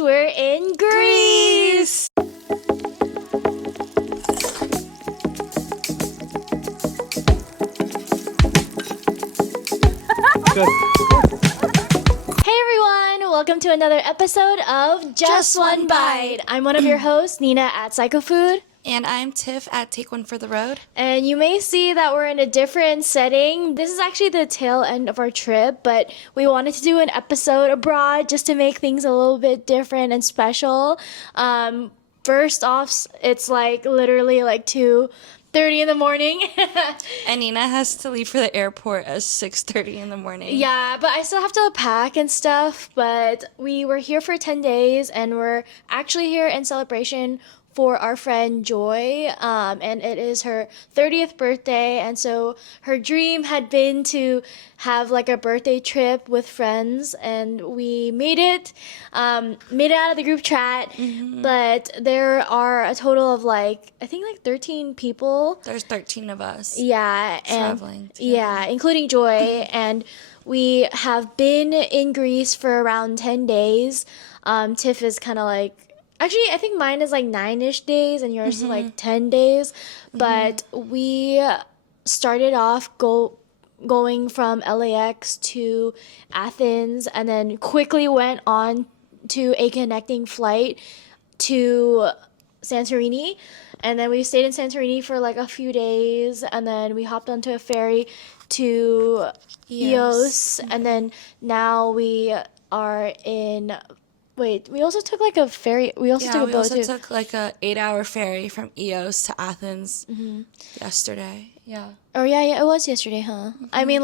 We're in Greece. Hey everyone, welcome to another episode of Just One Bite. I'm one of your hosts, Nina at Psychofood. And I'm Tiff at Take One for the Road. And you may see that we're in a different setting. This is actually the tail end of our trip, but we wanted to do an episode abroad just to make things a little bit different and special. First off, it's literally 2:30 in the morning. And Nina has to leave for the airport at 6:30 in the morning. Yeah, but I still have to pack and stuff. But we were here for 10 days, and we're actually here in celebration for our friend Joy, and it is her 30th birthday, and so her dream had been to have a birthday trip with friends, and we made it out of the group chat. But there are a total of I think 13 people. There's 13 of us. Yeah, and traveling together. Yeah, including Joy, and we have been in Greece for around 10 days. Tiff is kind of actually, I think mine is 9-ish days and yours is 10 days. But we started off going from LAX to Athens and then quickly went on to a connecting flight to Santorini. And then we stayed in Santorini for a few days, and then we hopped onto a ferry to Ios. And then now we are in... Wait, we also took a ferry. We also took a boat too. We also took a 8-hour ferry from Ios to Athens yesterday. Yeah. Oh yeah, it was yesterday, huh? I mean,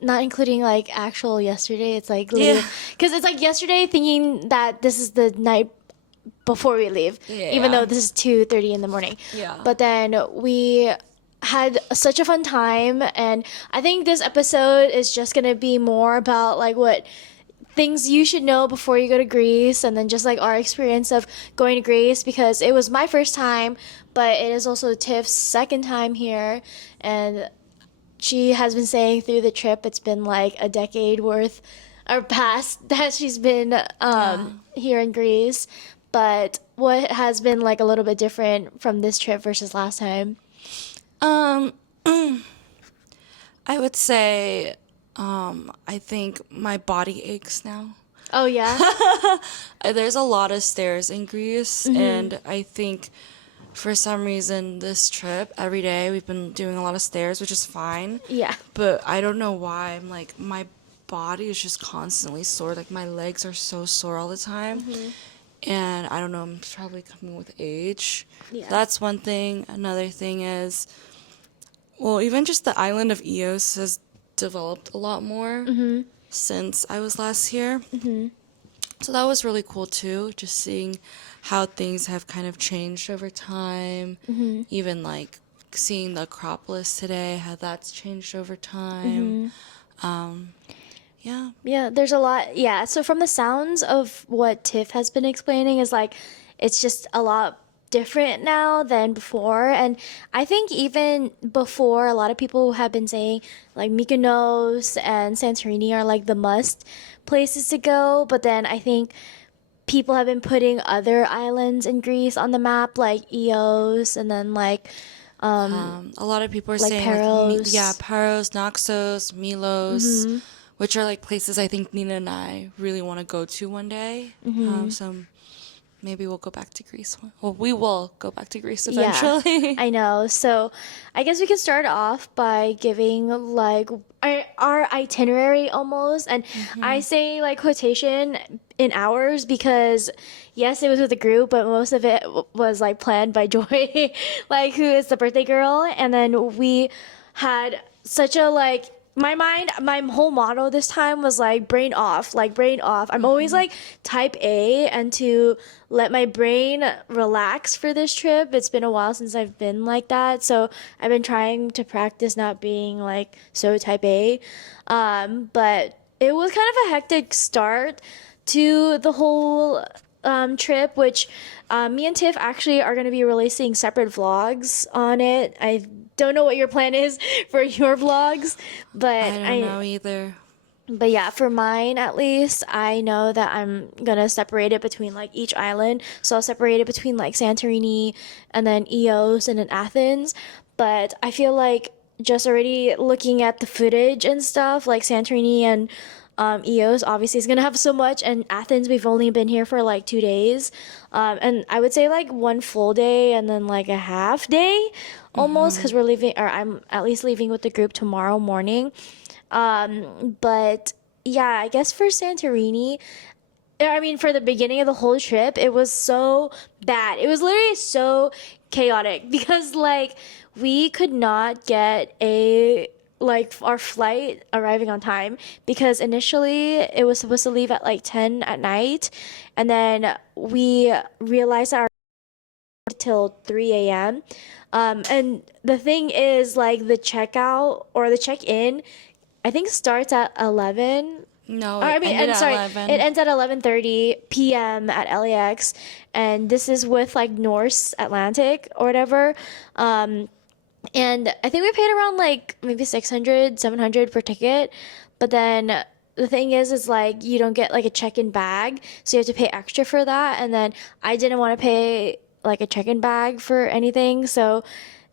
not including actual yesterday. It's because it's yesterday, thinking that this is the night before we leave, even though this is 2:30 in the morning. Yeah. But then we had such a fun time, and I think this episode is just gonna be more about what things you should know before you go to Greece, and then just our experience of going to Greece, because it was my first time, but it is also Tiff's second time here, and she has been saying through the trip it's been a decade worth or past that she's been here in Greece. But what has been a little bit different from this trip versus last time? I would say I think my body aches now. Oh, yeah? There's a lot of stairs in Greece, and I think for some reason this trip, every day we've been doing a lot of stairs, which is fine. Yeah. But I don't know why. I'm my body is just constantly sore. My legs are so sore all the time. And I don't know, I'm probably coming with age. Yeah. That's one thing. Another thing is, well, even just the island of Ios has developed a lot more since I was last here. So that was really cool too, just seeing how things have kind of changed over time. Even seeing the Acropolis today, how that's changed over time. Yeah, there's a lot. Yeah, so from the sounds of what Tiff has been explaining is it's just a lot different now than before. And I think even before, a lot of people have been saying Mykonos and Santorini are the must places to go. But then I think people have been putting other islands in Greece on the map, like Ios, and then a lot of people are saying Paros. Paros, Naxos, Milos, which are places I think Nina and I really want to go to one day. So maybe we'll go back to Greece. Well, we will go back to Greece eventually. Yeah, I know. So I guess we can start off by giving our itinerary almost. And I say quotation in hours because yes, it was with a group, but most of it was planned by Joy, who is the birthday girl. And then we had such a my whole motto this time was brain off, brain off. I'm always type A, and to let my brain relax for this trip. It's been a while since I've been like that, so I've been trying to practice not being so type A. But it was kind of a hectic start to the whole trip, which me and Tiff actually are going to be releasing separate vlogs on it. I don't know what your plan is for your vlogs, but I don't know either. But yeah, for mine at least, I know that I'm gonna separate it between like each island. So I'll separate it between like Santorini and then Eos and then Athens. But I feel like just already looking at the footage and stuff, like Santorini and Eos obviously is gonna have so much, and Athens we've only been here for like 2 days, and I would say like one full day and then like a half day almost because we're leaving, or I'm at least leaving with the group tomorrow morning. But yeah, I guess for Santorini, I mean, for the beginning of the whole trip, it was so bad. It was literally so chaotic because, like, we could not get like, our flight arriving on time because initially it was supposed to leave at like 10 at night. And then we realized that our till 3 a.m. And the thing is, like, the checkout or the check-in, I think starts at 11. No, Or, it I mean, ended and at sorry, it 11. ends at 11:30 p.m. at LAX, and this is with like Norse Atlantic or whatever. And I think we paid around like maybe 600, 700 per ticket. But then the thing is like you don't get like a check-in bag, so you have to pay extra for that. And then I didn't want to pay like a check-in bag for anything, so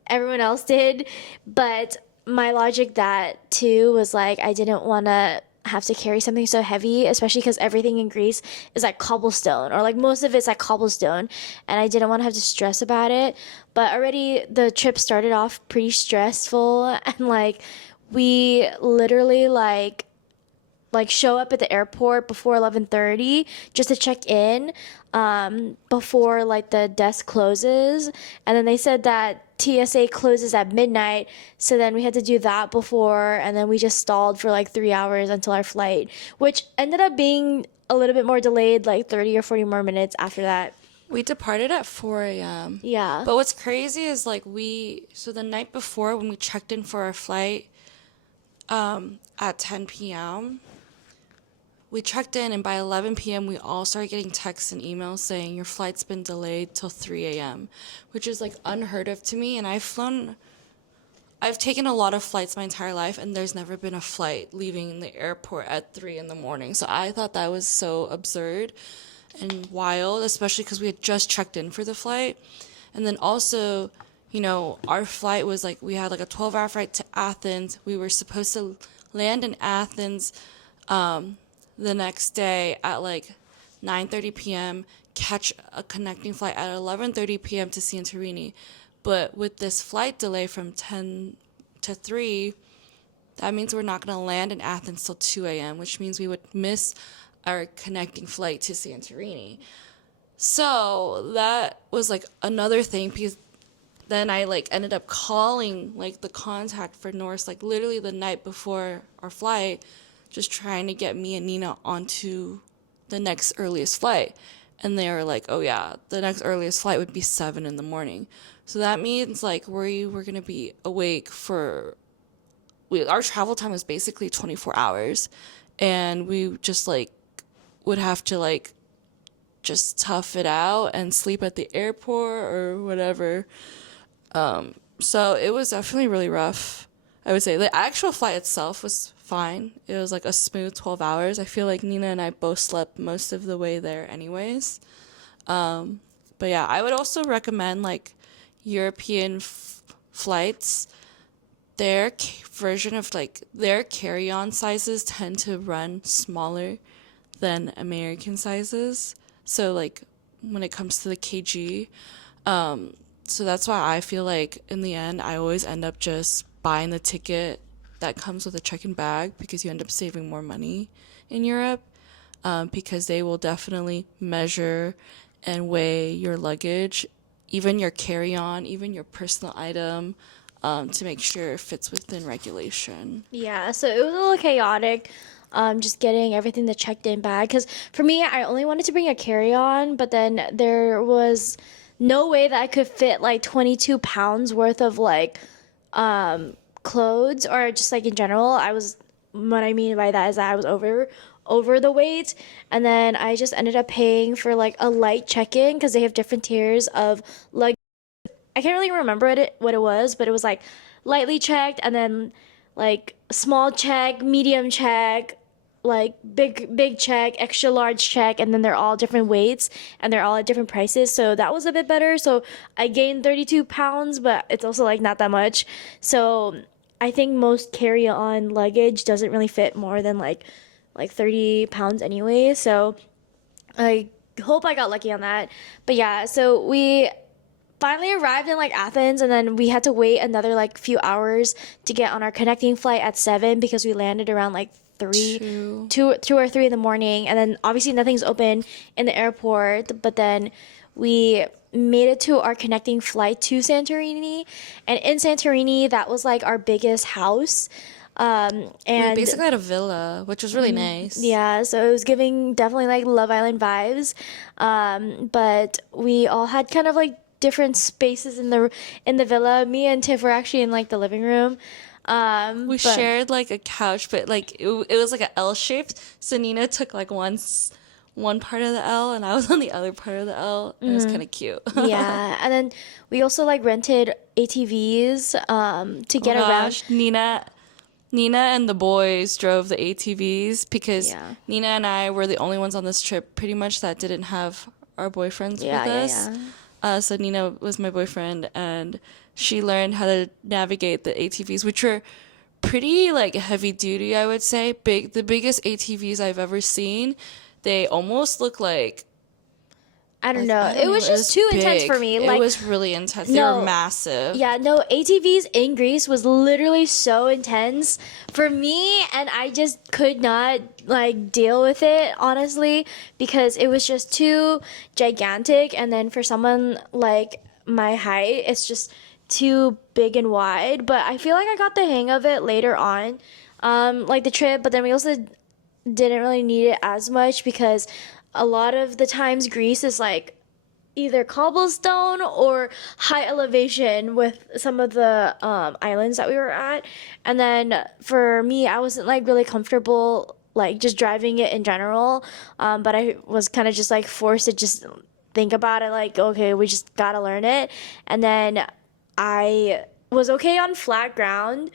everyone else did. But my logic that too was like I didn't want to have to carry something so heavy, especially because everything in Greece is like cobblestone, or like most of it's like cobblestone, and I didn't want to have to stress about it. But already the trip started off pretty stressful, and like we literally like show up at the airport before 11:30 just to check in before like the desk closes, and then they said that TSA closes at midnight, so then we had to do that before, and then we just stalled for like 3 hours until our flight, which ended up being a little bit more delayed, like 30 or 40 more minutes after that. We departed at 4 a.m. Yeah. But what's crazy is like so the night before when we checked in for our flight at 10 p.m., we checked in, and by 11 p.m. we all started getting texts and emails saying your flight's been delayed till 3 a.m., which is like unheard of to me. And I've taken a lot of flights my entire life, and there's never been a flight leaving the airport at 3 in the morning. So I thought that was so absurd and wild, especially because we had just checked in for the flight. And then also, our flight was like, we had like a 12-hour flight to Athens. We were supposed to land in Athens the next day at like 9:30 p.m., catch a connecting flight at 11:30 p.m. to Santorini. But with this flight delay from 10 to 3, that means we're not going to land in Athens till 2 a.m., which means we would miss our connecting flight to Santorini. So that was like another thing, because then I like ended up calling like the contact for Norse like literally the night before our flight, just trying to get me and Nina onto the next earliest flight. And they were like, oh yeah, the next earliest flight would be 7 in the morning. So that means like we were going to be awake for, our travel time was basically 24 hours. And we just like would have to like just tough it out and sleep at the airport or whatever. So it was definitely really rough. I would say the actual flight itself was fine. It was like a smooth 12 hours. I feel like Nina and I both slept most of the way there anyways. But yeah, I would also recommend like European flights. Their version of like their carry-on sizes tend to run smaller than American sizes. So like when it comes to the kg, so that's why I feel like in the end I always end up just buying the ticket that comes with a check-in bag, because you end up saving more money in Europe, because they will definitely measure and weigh your luggage, even your carry-on, even your personal item, to make sure it fits within regulation. Yeah, so it was a little chaotic, just getting everything the checked in bag. Because for me, I only wanted to bring a carry on, but then there was no way that I could fit like 22 pounds worth of like clothes, or just like in general. What I mean by that is that I was over the weight, and then I just ended up paying for like a light check-in because they have different tiers of like, I can't really remember what it was, but it was like lightly checked, and then like small check, medium check, like big check, extra large check, and then they're all different weights and they're all at different prices. So that was a bit better. So I gained 32 pounds, but it's also like not that much. So I think most carry-on luggage doesn't really fit more than like 30 pounds anyway. So I hope I got lucky on that. But yeah, so we finally arrived in like Athens, and then we had to wait another like few hours to get on our connecting flight at 7 because we landed around like two or three in the morning, and then obviously nothing's open in the airport. But then we made it to our connecting flight to Santorini, and in Santorini that was like our biggest house. And We basically had a villa, which was really nice. yeah, so it was giving definitely like Love Island vibes. But we all had kind of like different spaces in the villa. Me and Tiff were actually in like the living room. We shared like a couch, but like it was like an L shaped. So Nina took like one part of the L, and I was on the other part of the L. And It was kind of cute. Yeah, and then we also like rented ATVs to get around. Nina and the boys drove the ATVs because Yeah. Nina and I were the only ones on this trip pretty much that didn't have our boyfriends Yeah, with yeah, us. yeah. So Nina was my boyfriend, and she learned how to navigate the ATVs, which are pretty like heavy duty, I would say. The biggest ATVs I've ever seen. They almost look like I don't know. I don't It know, was just too intense for me. It Like, was really intense. They No. were massive. yeah, no, ATVs in Greece was literally so intense for me, and I just could not like deal with it, honestly, because it was just too gigantic. And then for someone like my height, it's just too big and wide. But I feel like I got the hang of it later on, like the trip. But then we also didn't really need it as much because a lot of the times Greece is like either cobblestone or high elevation with some of the islands that we were at. And then for me, I wasn't like really comfortable like just driving it in general. But I was kind of just like forced to just think about it like, okay, we just gotta learn it. And then I was okay on flat ground.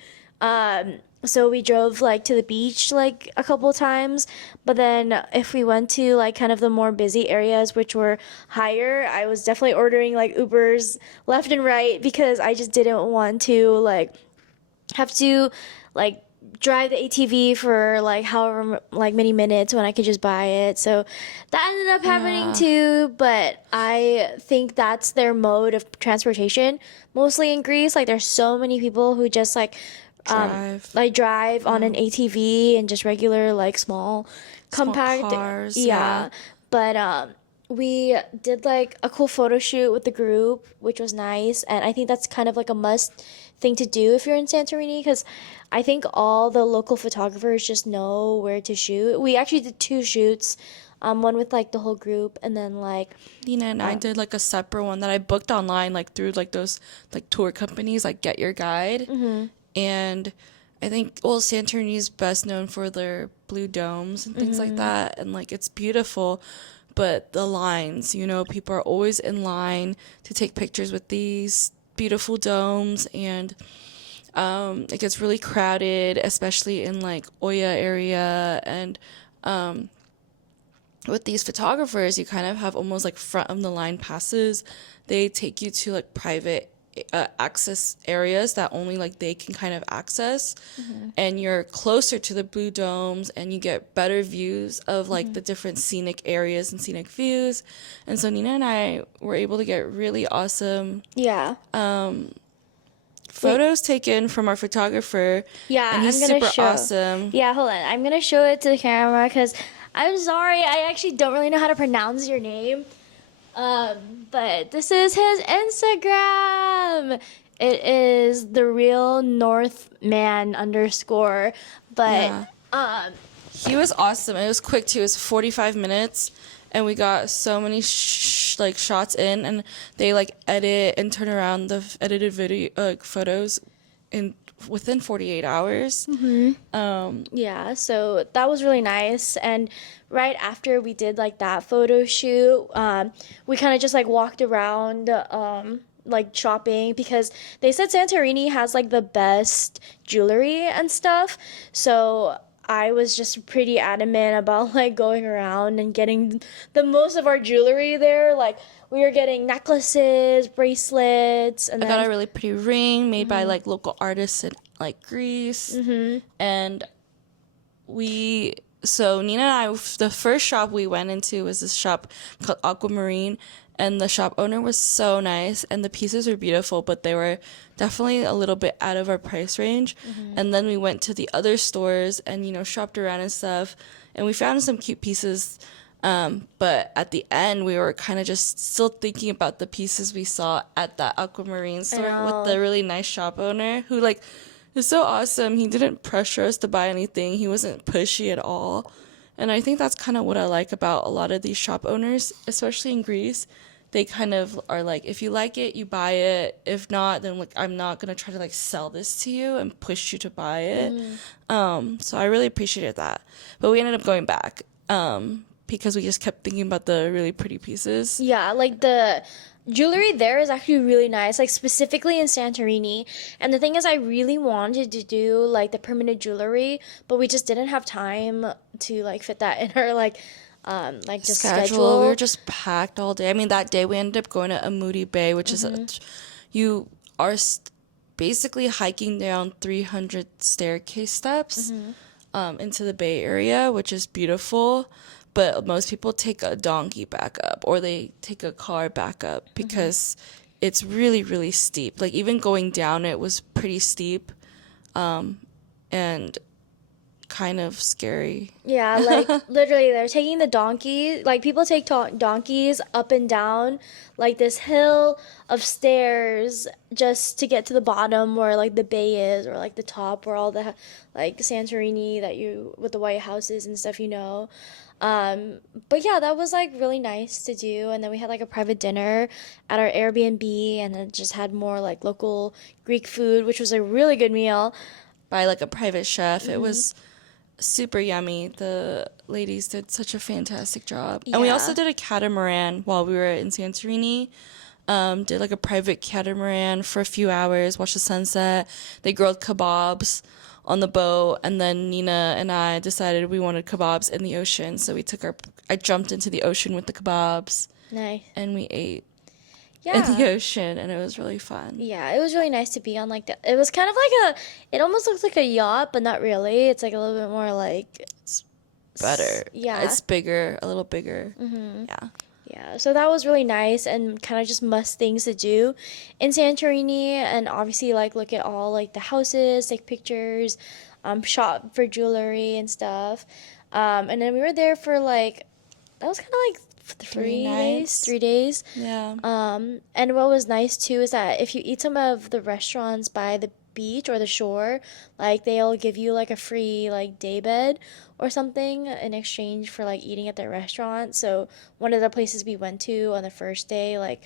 So we drove like to the beach like a couple times, but then if we went to like kind of the more busy areas which were higher, I was definitely ordering like Ubers left and right because I just didn't want to like have to like drive the ATV for like however like many minutes when I could just buy it. So that ended up happening too, but I think that's their mode of transportation mostly in Greece. Like there's so many people who just drive on an ATV and just regular like small compact cars, yeah. But we did like a cool photo shoot with the group, which was nice, and I think that's kind of like a must thing to do if you're in Santorini because I think all the local photographers just know where to shoot. We actually did two shoots, one with like the whole group, and then like Nina and I did like a separate one that I booked online, like through like those like tour companies, like Get Your Guide. And I think, well, Santorini is best known for their blue domes and things like that. And like, it's beautiful, but the lines, people are always in line to take pictures with these beautiful domes. And it gets really crowded, especially in like Oya area. And with these photographers, you kind of have almost like front of the line passes. They take you to like private access areas that only like they can kind of access, and you're closer to the blue domes and you get better views of like the different scenic areas and scenic views. And so Nina and I were able to get really awesome photos taken from our photographer. Yeah, and he's I'm gonna super show. awesome. Yeah, hold on. I'm gonna show it to the camera because I'm sorry, I actually don't really know how to pronounce your name. But this is his Instagram. It is the real Northman _ But He was awesome. It was quick too. It was 45 minutes, and we got so many shots in, and they like edit and turn around the edited video photos in within 48 hours. yeah, so that was really nice. And right after we did like that photo shoot, we kind of just like walked around like shopping because they said Santorini has like the best jewelry and stuff. So I was just pretty adamant about like going around and getting the most of our jewelry there. Like we were getting necklaces, bracelets, and I got then a really pretty ring made by like local artists in like Greece. And so Nina and I, the first shop we went into was this shop called Aquamarine, and the shop owner was so nice, and the pieces were beautiful, but they were definitely a little bit out of our price range. And then we went to the other stores and, shopped around and stuff, and we found some cute pieces. But at the end, we were kind of just still thinking about the pieces we saw at that Aquamarine store with the really nice shop owner who, like, is so awesome. He didn't pressure us to buy anything. He wasn't pushy at all. And I think that's kind of what I like about a lot of these shop owners, especially in Greece. They kind of are like, if you like it, you buy it. If not, then like I'm not gonna try to like sell this to you and push you to buy it. So I really appreciated that. But we ended up going back because we just kept thinking about the really pretty pieces. yeah, like the jewelry there is actually really nice, like specifically in Santorini. And the thing is, I really wanted to do like the permanent jewelry, but we just didn't have time to like fit that in our like just schedule. We were just packed all day. I mean, that day we ended up going to Amudi Bay, which is you are basically hiking down 300 staircase steps into the Bay Area, which is beautiful. But most people take a donkey back up, or they take a car back up because it's really, really steep. Like even going down it was pretty steep, and kind of scary. Yeah, like literally they're taking the donkey, like people take donkeys up and down like this hill of stairs just to get to the bottom where like the bay is, or like the top where all the like Santorini that you with the white houses and stuff, but yeah, that was like really nice to do. And then we had like a private dinner at our Airbnb, and then just had more like local Greek food, which was a really good meal. By like a private chef. It was super yummy. The ladies did such a fantastic job. And we also did a catamaran while we were in Santorini. Did like a private catamaran for a few hours, watched the sunset. They grilled kebabs on the boat, and then Nina and I decided we wanted kebabs in the ocean, so I jumped into the ocean with the kebabs. Nice. And we ate in the ocean, and it was really fun. Yeah, it was really nice to be on like it was kind of like it almost looks like a yacht, but not really. It's like a little bit more like It's better. Yeah. It's bigger, a little bigger. Yeah. Yeah, so that was really nice and kind of just must things to do in Santorini, and obviously like look at all like the houses, take pictures, shop for jewelry and stuff. And then we were there for like that was kind of like 3 days, 3 days. Yeah. And what was nice too is that if you eat some of the restaurants by the beach or the shore, like they'll give you like a free like day bed or something in exchange for like eating at their restaurant. So one of the places we went to on the first day, like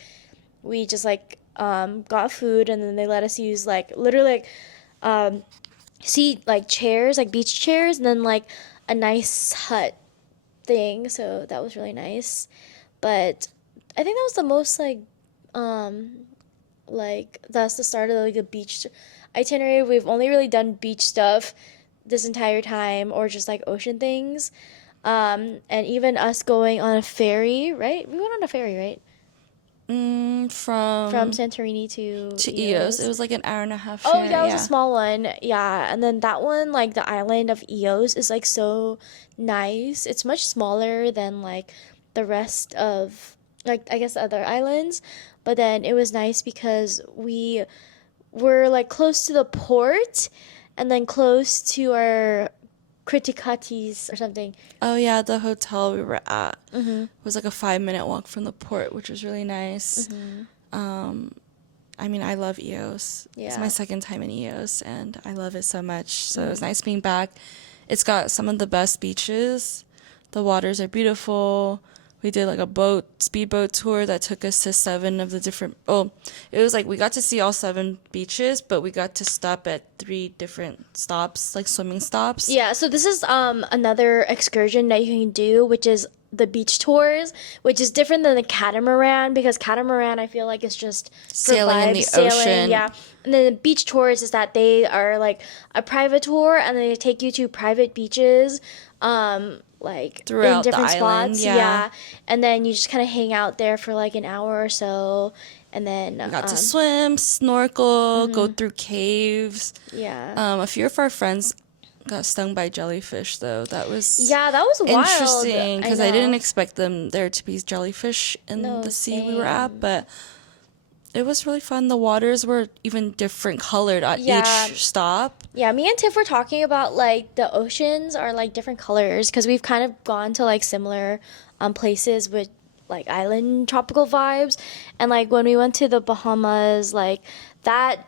we just like got food, and then they let us use like literally like seat like chairs, like beach chairs, and then like a nice hut thing. So that was really nice. But I think that was the most like that's the start of like the beach itinerary. We've only really done beach stuff this entire time, or just like ocean things. And even us going on a ferry, right? We went on a ferry, right? From Santorini to Eos. It was like an hour and a half. Oh, yeah, it was a small one. Yeah, and then that one, like the island of Eos, is like so nice. It's much smaller than like the rest of like I guess the other islands, but then it was nice because we were like close to the port, and then close to our Kritikatis or something. Oh yeah, the hotel we were at was like a 5-minute walk from the port, which was really nice. I mean, I love Eos. Yeah. It's my second time in Eos, and I love it so much. So it was nice being back. It's got some of the best beaches. The waters are beautiful. We did like a speedboat tour that took us to 7 of the different, it was like we got to see all 7 beaches, but we got to stop at 3 different stops, like swimming stops. Yeah, so this is another excursion that you can do, which is the beach tours, which is different than the catamaran, because catamaran I feel like it's just for Sailing in vibes, the sailing, ocean. yeah. And then the beach tours is that they are like a private tour, and they take you to private beaches, like in Throughout the different island, spots, yeah. yeah. And then you just kind of hang out there for like an hour or so, and then Got to swim, snorkel, go mm-hmm. through caves. Yeah. A few of our friends got stung by jellyfish, though. That was Yeah, that was wild. interesting I because I didn't know. expect there to be jellyfish in No, the sea we were at, same. but it was really fun. The waters were even different colored at Yeah. each stop. Yeah, me and Tiff were talking about like the oceans are like different colors, because we've kind of gone to like similar places with like island tropical vibes. And like when we went to the Bahamas, like that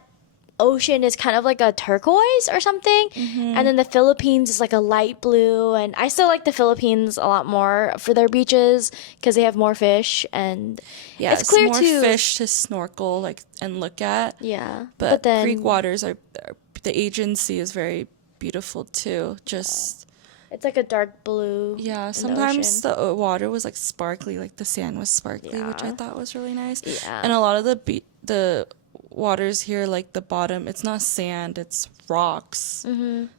ocean is kind of like a turquoise or something. And then the Philippines is like a light blue, and I still like the Philippines a lot more for their beaches because they have more fish, and Yeah, it's clear more too. fish to snorkel like and look at. Yeah, But then Greek waters the agency is very beautiful too. Just it's like a dark blue. yeah, in sometimes the ocean. the water was like sparkly, like the sand was sparkly, which I Yeah. thought was really nice. Yeah. And a lot of the waters here, like the bottom, it's not sand, it's rocks.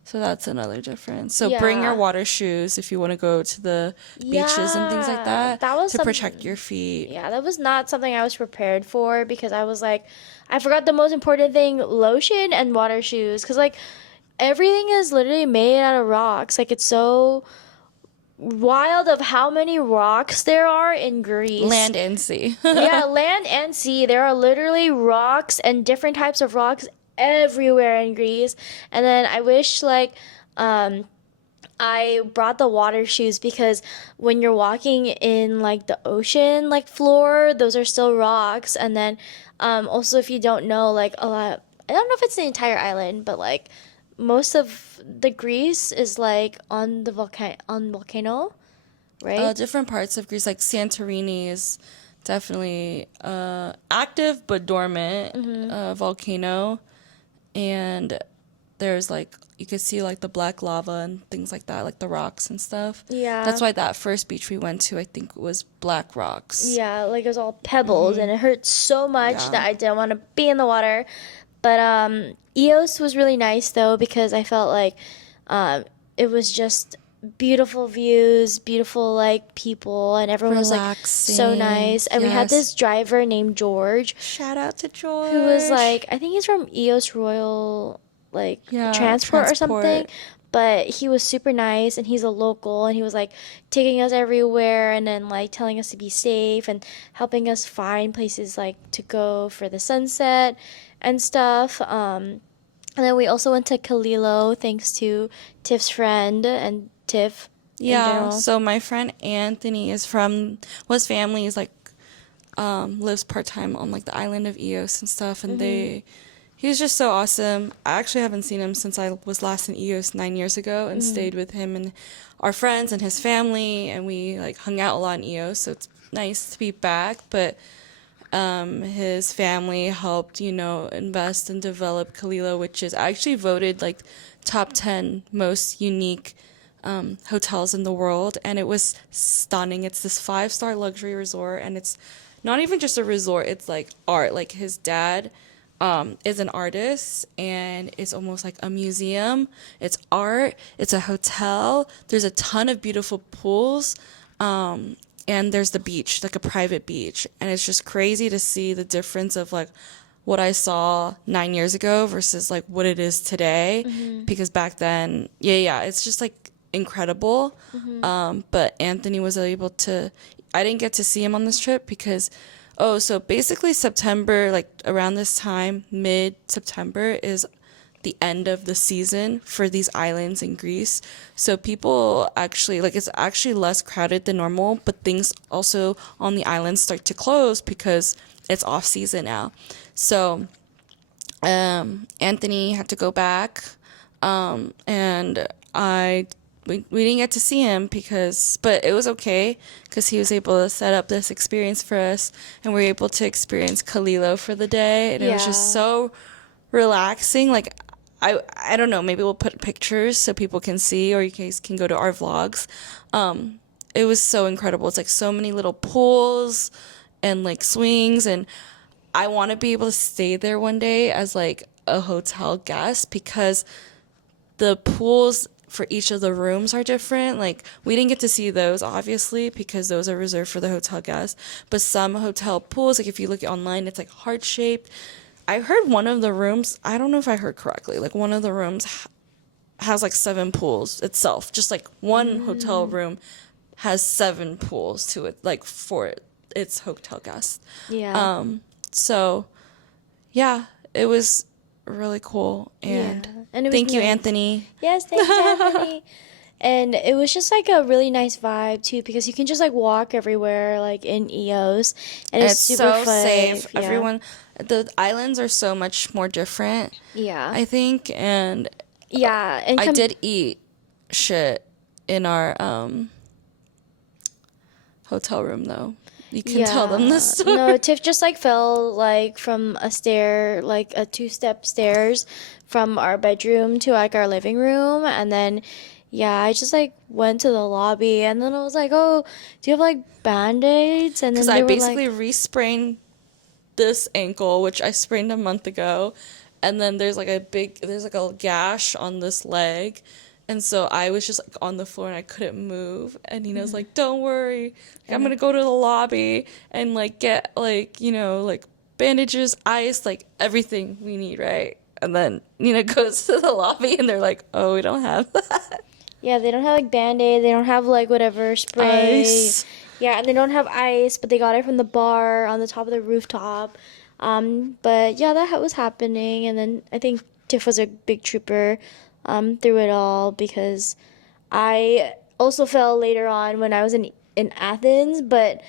So that's another difference. So bring your Yeah. water shoes if you want to go to the beaches and things like Yeah, that, that was to some. protect your feet. Yeah, that was not something I was prepared for, because I was like, I forgot the most important thing: lotion and water shoes. Because like everything is literally made out of rocks. Like it's so wild of how many rocks there are in Greece. Land and sea. Yeah, land and sea. There are literally rocks and different types of rocks everywhere in Greece. And then I wish like I brought the water shoes, because when you're walking in like the ocean like floor, those are still rocks. And then also, if you don't know, like a lot, I don't know if it's the entire island, but like most of the Greece is like on the volcano, right? Different parts of Greece, like Santorini, is definitely active but dormant volcano, and there's like you could see like the black lava and things like that, like the rocks and stuff. Yeah. That's why that first beach we went to, I think, was black rocks. Yeah, like it was all pebbles, and it hurt so much Yeah. that I didn't want to be in the water. But Eos was really nice though, because I felt like it was just beautiful views, beautiful like people, and everyone was like so Relaxing. nice. And we had Yes. this driver named George, Shout out to George. who was like, I think he's from Eos Royal like Yeah, transport or something. transport. But he was super nice, and he's a local, and he was like taking us everywhere, and then like telling us to be safe and helping us find places like to go for the sunset and stuff. And then we also went to Kalilo thanks to Tiff's friend and Tiff in Yeah, general. so my friend Anthony his family is like lives part-time on like the island of Eos and stuff, and he was just so awesome. I actually haven't seen him since I was last in Eos 9 years ago, and stayed with him and our friends and his family, and we like hung out a lot in Eos, so it's nice to be back. But his family helped, invest and develop Kalilo, which is actually voted like top 10 most unique hotels in the world, and it was stunning. It's this 5-star luxury resort, and it's not even just a resort, it's like art. Like his dad is an artist, and it's almost like a museum. It's art, it's a hotel, there's a ton of beautiful pools, and there's the beach, like a private beach, and it's just crazy to see the difference of like what I saw 9 years ago versus like what it is today. Because back then, it's just like incredible. But Anthony was able to, I didn't get to see him on this trip because, so basically September, like around this time, mid-September is the end of the season for these islands in Greece. So people actually, like, it's actually less crowded than normal, but things also on the islands start to close because it's off season now. So Anthony had to go back, and we didn't get to see him but it was okay because he was able to set up this experience for us, and we were able to experience Kalilo for the day, and it was just so relaxing. Like, I don't know, maybe we'll put pictures so people can see, or you guys can go to our vlogs. it was so incredible. It's like so many little pools and like swings, and I want to be able to stay there one day as like a hotel guest, because the pools for each of the rooms are different. Like, we didn't get to see those, obviously, because those are reserved for the hotel guests. But some hotel pools, like if you look online, it's like heart-shaped. I heard one of the rooms, I don't know if I heard correctly, like one of the rooms has like 7 pools itself. Just like one hotel room has 7 pools to it, like for its hotel guests. Yeah. So, yeah, it was really cool. And, And it was thank you, nice. Anthony. Yes, thank you, Anthony. And it was just like a really nice vibe too, because you can just like walk everywhere like in EOS, and it's super so fun. safe. Yeah. Everyone, the islands are so much more different, Yeah. I think. And Yeah, and I did eat shit in our hotel room, though. You can tell them the story. No, Tiff just like fell like from a stair, like a 2-step stairs from our bedroom to like our living room, and then I just like went to the lobby, and then I was like, "Oh, do you have like band-aids?" And then Because they I were basically like, re-sprained this ankle, which I sprained a month ago, and then there's like a gash on this leg. And so I was just like on the floor and I couldn't move. And Nina's like, "Don't worry, I'm gonna go to the lobby and like get like, like bandages, ice, like everything we need, right?" And then Nina goes to the lobby and they're like, "Oh, we don't have that." Yeah, they don't have like Band-Aid, they don't have like whatever spray. Ice. Yeah, and they don't have ice, but they got it from the bar on the top of the rooftop. But yeah, that was happening, and then I think Tiff was a big trooper through it all, because I also fell later on when I was in Athens, but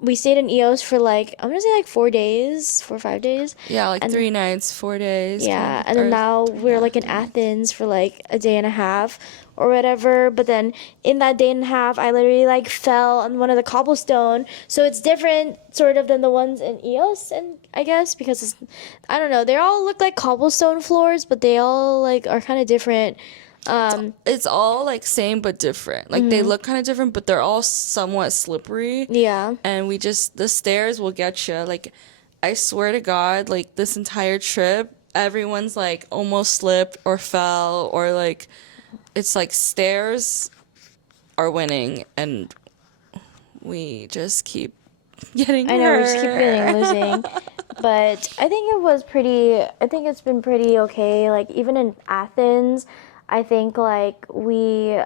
we stayed in EOS for like, I'm gonna say like 4 days, 4 or 5 days. Yeah, like And 3 nights, 4 days. yeah, and then now we're like in Athens for like a day and a half or whatever. But then in that day and a half, I literally like fell on one of the cobblestone. So it's different sort of than the ones in EOS, and I guess because I don't know, they all look like cobblestone floors, but they all like are kind of different. It's all like same but different. Like they look kind of different, but they're all somewhat slippery. Yeah. And the stairs will get you. Like, I swear to God, like this entire trip, everyone's like almost slipped or fell, or like it's like stairs are winning, and we just keep getting I know, hurt. we just keep getting losing. But I think it's been pretty okay. Like even in Athens, I think like we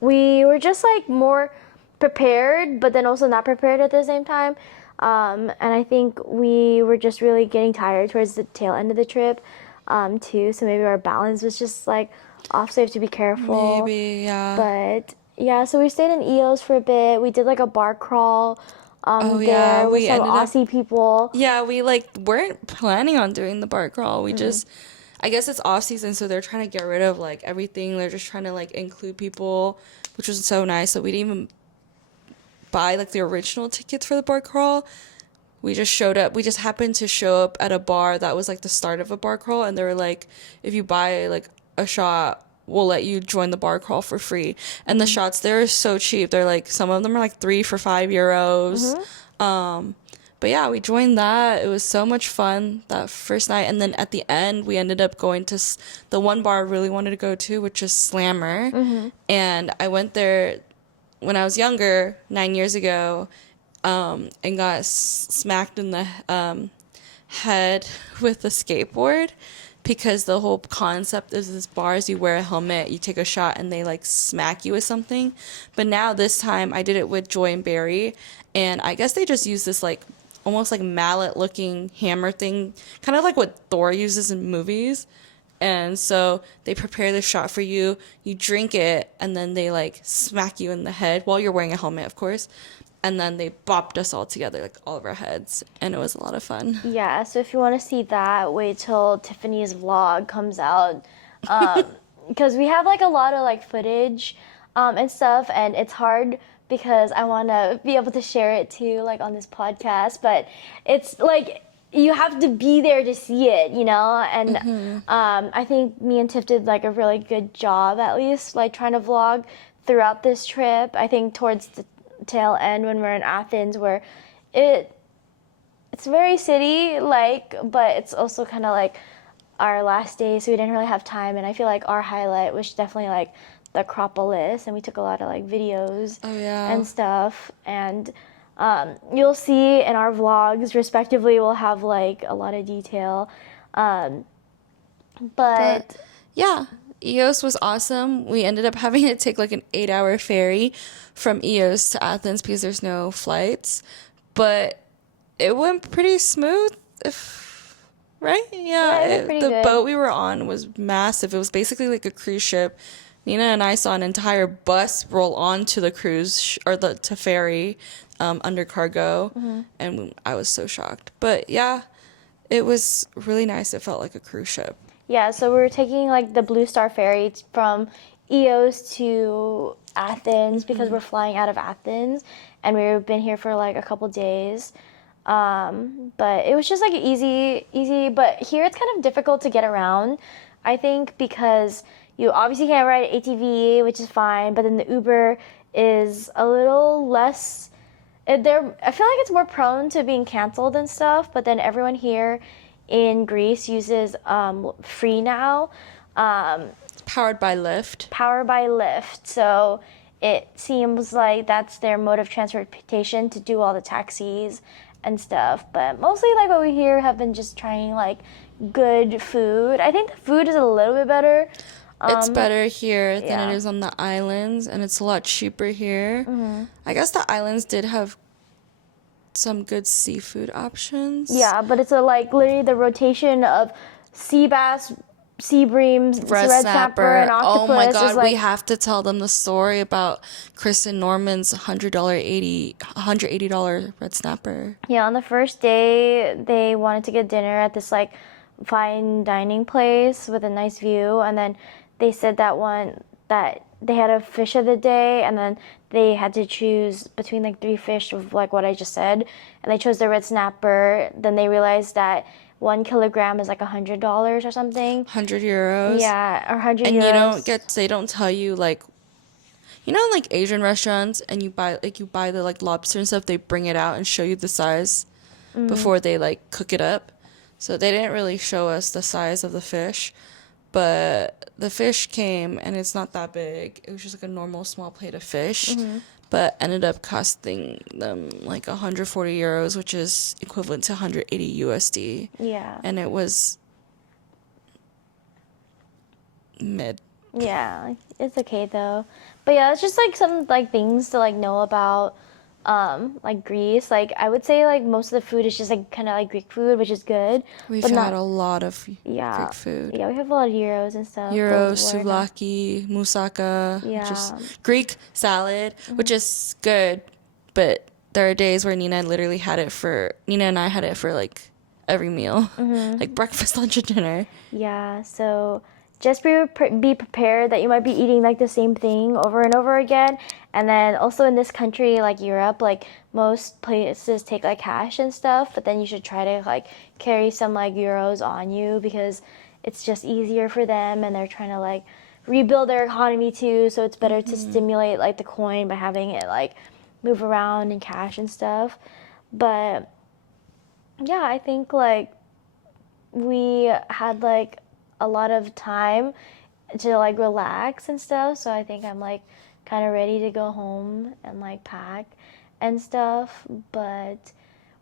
were just like more prepared, but then also not prepared at the same time. And I think we were just really getting tired towards the tail end of the trip, too. So maybe our balance was just like off, so you have to be careful. Maybe, yeah. But yeah, so we stayed in EOS for a bit. We did like a bar crawl there with some Aussie people. Yeah, we like weren't planning on doing the bar crawl. We just, I guess it's off season, so they're trying to get rid of like everything. They're just trying to like include people, which was so nice. So we didn't even buy like the original tickets for the bar crawl. We just showed up. We just happened to show up at a bar that was like the start of a bar crawl, and they were like, if you buy like a shot, we'll let you join the bar crawl for free. And the shots there are so cheap. They're like, some of them are like 3 for €5. But yeah, we joined that. It was so much fun that first night. And then at the end, we ended up going to the one bar I really wanted to go to, which is Slammer. And I went there when I was younger, 9 years ago, and got smacked in the head with a skateboard, because the whole concept is this bar is you wear a helmet, you take a shot, and they like smack you with something. But now this time I did it with Joy and Barry, and I guess they just use this like almost like mallet looking hammer thing, kind of like what Thor uses in movies. And so they prepare the shot for you, you drink it, and then they like smack you in the head while you're wearing a helmet, of course. And then they bopped us all together, like all of our heads, and it was a lot of fun. Yeah, so if you want to see that, wait till Tiffany's vlog comes out, because we have like a lot of like footage and stuff, and it's hard because I want to be able to share it too, like on this podcast, but it's like you have to be there to see it, you know? And I think me and Tiff did like a really good job, at least like trying to vlog throughout this trip. I think towards the tail end when we're in Athens, where it's very city like, but it's also kind of like our last day, so we didn't really have time. And I feel like our highlight was definitely like the Acropolis, and we took a lot of like videos and stuff. And you'll see in our vlogs, respectively, we'll have like a lot of detail. But yeah, Eos was awesome. We ended up having to take like an 8-hour ferry from Eos to Athens because there's no flights. But it went pretty smooth, right? Yeah, pretty the good. boat we were on was massive. It was basically like a cruise ship. Nina and I saw an entire bus roll onto the cruise to ferry under cargo, and I was so shocked. But yeah, it was really nice. It felt like a cruise ship. Yeah, so we were taking like the Blue Star ferry from Eos to Athens because we're flying out of Athens, and we've been here for like a couple days. But it was just like easy. But here it's kind of difficult to get around, I think, because you obviously can't ride ATV, which is fine, but then the Uber is a little less. I feel like it's more prone to being canceled and stuff. But then everyone here in Greece uses Free Now. It's powered by Lyft. So it seems like that's their mode of transportation to do all the taxis and stuff. But mostly like what we here have been just trying like good food. I think the food is a little bit better. It's better here than it is on the islands, and it's a lot cheaper here. I guess the islands did have some good seafood options. Yeah, but it's literally the rotation of sea bass, sea breams, red snapper, and octopus. Oh my god, we have to tell them the story about Chris and Norman's $180 red snapper. Yeah, on the first day, they wanted to get dinner at this like fine dining place with a nice view, and then they said that they had a fish of the day, and then they had to choose between like 3 fish of like what I just said, and they chose the red snapper. Then they realized that 1 kilogram is like $100 or something. €100. Yeah, or 100 and euros. They don't tell you like, in like Asian restaurants, and you buy the like lobster and stuff, they bring it out and show you the size before they like cook it up. So they didn't really show us the size of the fish. But the fish came, and it's not that big. It was just like a normal small plate of fish, but ended up costing them like €140, which is equivalent to 180 USD. Yeah. And it was mid. Yeah, it's okay though. But yeah, it's just like some like things to like know about like Greece. Like I would say like most of the food is just like kind of like Greek food, which is good. We've had a lot of Greek food. Yeah, we have a lot of gyros and stuff. Souvlaki, moussaka, which is Greek salad, which is good, but there are days where Nina and I had it for like every meal, like breakfast, lunch, and dinner. Yeah, so just be prepared that you might be eating like the same thing over and over again. And then also in this country, like Europe, like most places take like cash and stuff, but then you should try to like carry some like euros on you because it's just easier for them, and they're trying to like rebuild their economy too. So it's better to stimulate like the coin by having it like move around in cash and stuff. But yeah, I think like we had like a lot of time to like relax and stuff, so I think I'm like kind of ready to go home and like pack and stuff. But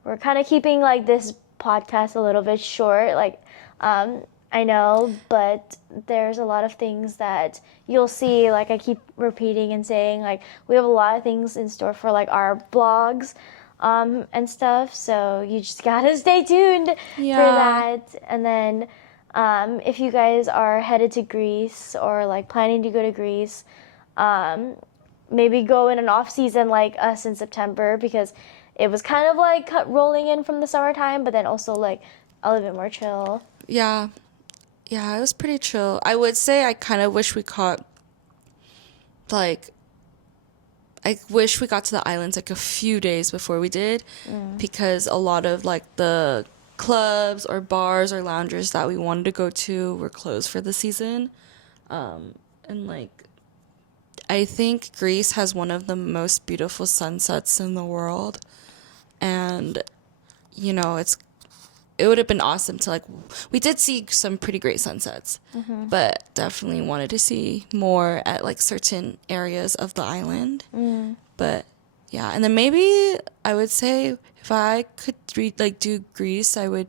we're kind of keeping like this podcast a little bit short, like I know, but there's a lot of things that you'll see, like I keep repeating and saying, like we have a lot of things in store for like our vlogs and stuff, so you just gotta stay tuned for that. And then if you guys are headed to Greece or like planning to go to Greece, maybe go in an off season like us in September, because it was kind of like rolling in from the summertime, but then also like a little bit more chill. Yeah, it was pretty chill. I would say I kind of wish we caught like, I wish we got to the islands like a few days before we did, because a lot of like the clubs or bars or lounges that we wanted to go to were closed for the season, and like I think Greece has one of the most beautiful sunsets in the world. And, you know, it would have been awesome to, like, we did see some pretty great sunsets, but definitely wanted to see more at, like, certain areas of the island. But, yeah. And then maybe I would say if I could do Greece, I would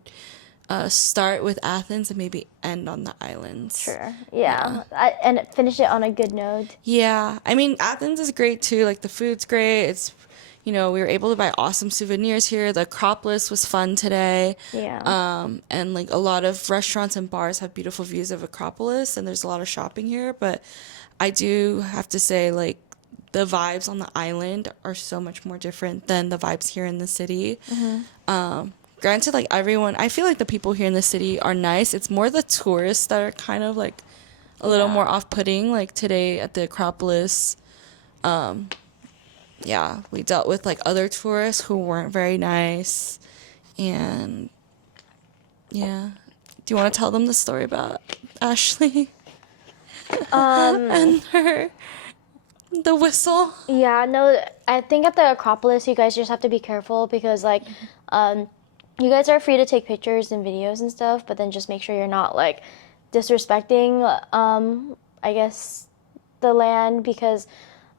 start with Athens and maybe end on the islands. Sure. Yeah. And finish it on a good note. Yeah. I mean, Athens is great too. Like, the food's great. It's, you know, we were able to buy awesome souvenirs here. The Acropolis was fun today. Yeah. And like a lot of restaurants and bars have beautiful views of Acropolis, and there's a lot of shopping here. But I do have to say, like, the vibes on the island are so much more different than the vibes here in the city. Granted, like, I feel like the people here in the city are nice. It's more the tourists that are kind of, like, a little more off-putting. Like, today at the Acropolis, we dealt with, like, other tourists who weren't very nice. And, yeah. Do you want to tell them the story about Ashley? And the whistle? Yeah, no, I think at the Acropolis, you guys just have to be careful because, like, you guys are free to take pictures and videos and stuff, but then just make sure you're not, like, disrespecting, I guess, the land, because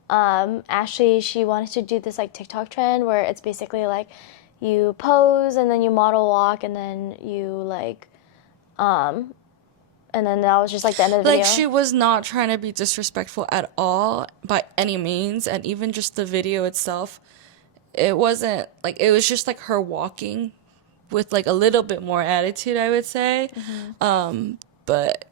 Ashley, she wanted to do this, like, TikTok trend where it's basically, like, you pose and then you model walk and then you, like, and then that was just, like, the end of the video. Like, she was not trying to be disrespectful at all by any means, and even just the video itself, it wasn't, like, it was just, like, her walking with, like, a little bit more attitude, I would say. But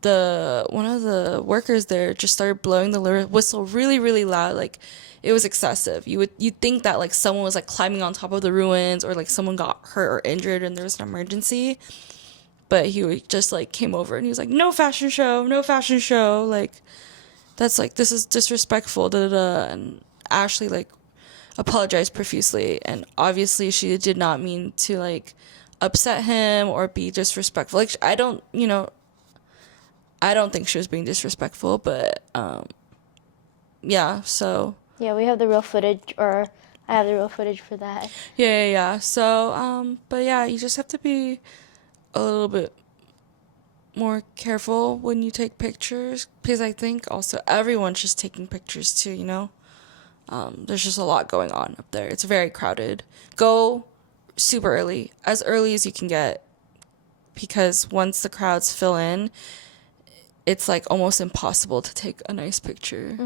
one of the workers there just started blowing the whistle really, really loud. Like, it was excessive. You'd think that, like, someone was, like, climbing on top of the ruins, or, like, someone got hurt or injured and there was an emergency. But he just, like, came over and he was like, no fashion show, no fashion show. Like, that's, like, this is disrespectful, da-da-da. And Ashley, like, apologized profusely, and obviously she did not mean to, like, upset him or be disrespectful. Like, I don't think she was being disrespectful, but so Yeah, we have the real footage, or I have the real footage for that. yeah. So but yeah, you just have to be a little bit more careful when you take pictures, because I think also everyone's just taking pictures too, you know. There's just a lot going on up there. It's very crowded. Go super early, as early as you can get, because once the crowds fill in, it's, like, almost impossible to take a nice picture.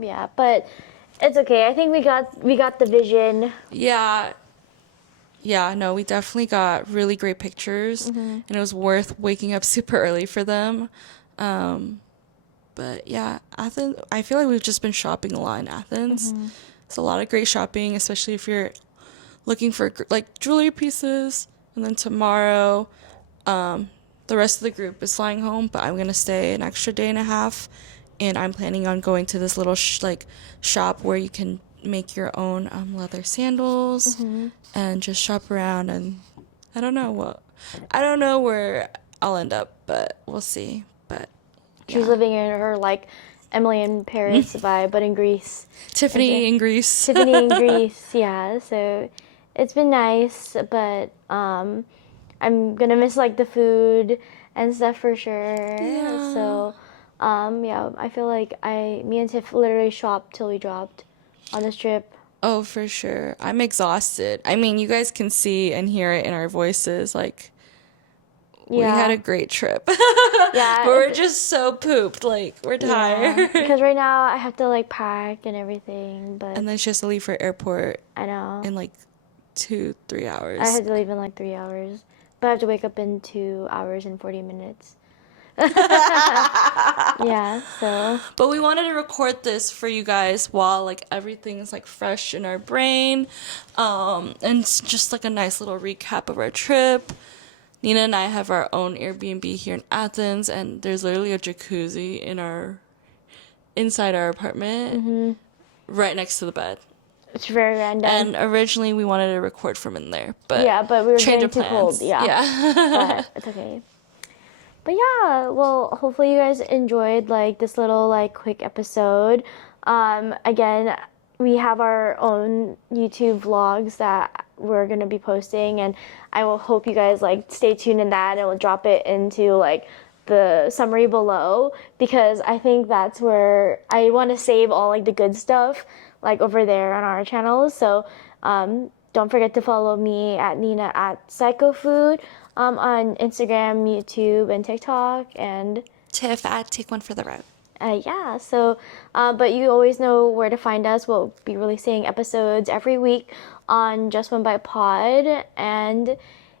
Yeah, but it's okay. I think we got the vision. Yeah, no, we definitely got really great pictures, and it was worth waking up super early for them. But yeah, Athens, I feel like we've just been shopping a lot in Athens. It's a lot of great shopping, especially if you're looking for, like, jewelry pieces. And then tomorrow, the rest of the group is flying home, but I'm going to stay an extra day and a half. And I'm planning on going to this little shop where you can make your own leather sandals and just shop around. And I don't know where I'll end up, but we'll see. But She's living in her, like, Emily in Paris vibe, but in Greece. Tiffany in Greece. Tiffany in Greece, yeah. So it's been nice, but I'm gonna miss, like, the food and stuff for sure. Yeah. So I feel like me and Tiff literally shopped till we dropped on this trip. Oh, for sure. I'm exhausted. I mean, you guys can see and hear it in our voices. Like, we had a great trip. Yeah. But we're just so pooped. Like, we're tired. Because right now I have to, like, pack and everything. But And then she has to leave for airport I know. in, like, 2-3 hours. I had to leave in, like, 3 hours. But I have to wake up in 2 hours and 40 minutes. Yeah, so. But we wanted to record this for you guys while, like, everything's, like, fresh in our brain. And it's just, like, a nice little recap of our trip. Nina and I have our own Airbnb here in Athens, and there's literally a jacuzzi inside our apartment, right next to the bed. It's very random. And originally we wanted to record from in there, but we were change getting of too plans. cold. Yeah. Yeah. But it's okay. But yeah, well, hopefully you guys enjoyed like this little like quick episode. Again, we have our own YouTube vlogs that we're gonna be posting, and I will hope you guys like stay tuned in that, and we'll drop it into like the summary below, because I think that's where I want to save all like the good stuff like over there on our channels. So don't forget to follow me at Nina at PsychoFood on Instagram, YouTube, and TikTok, and TIFF at Take One for the Road. yeah, so, but you always know where to find us. We'll be releasing episodes every week on Just One Bite Pod. And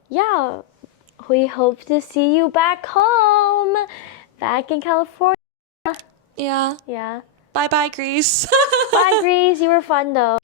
yeah, we hope to see you back home, back in California. Yeah. Yeah. Bye-bye, Greece. Bye, Greece. You were fun, though.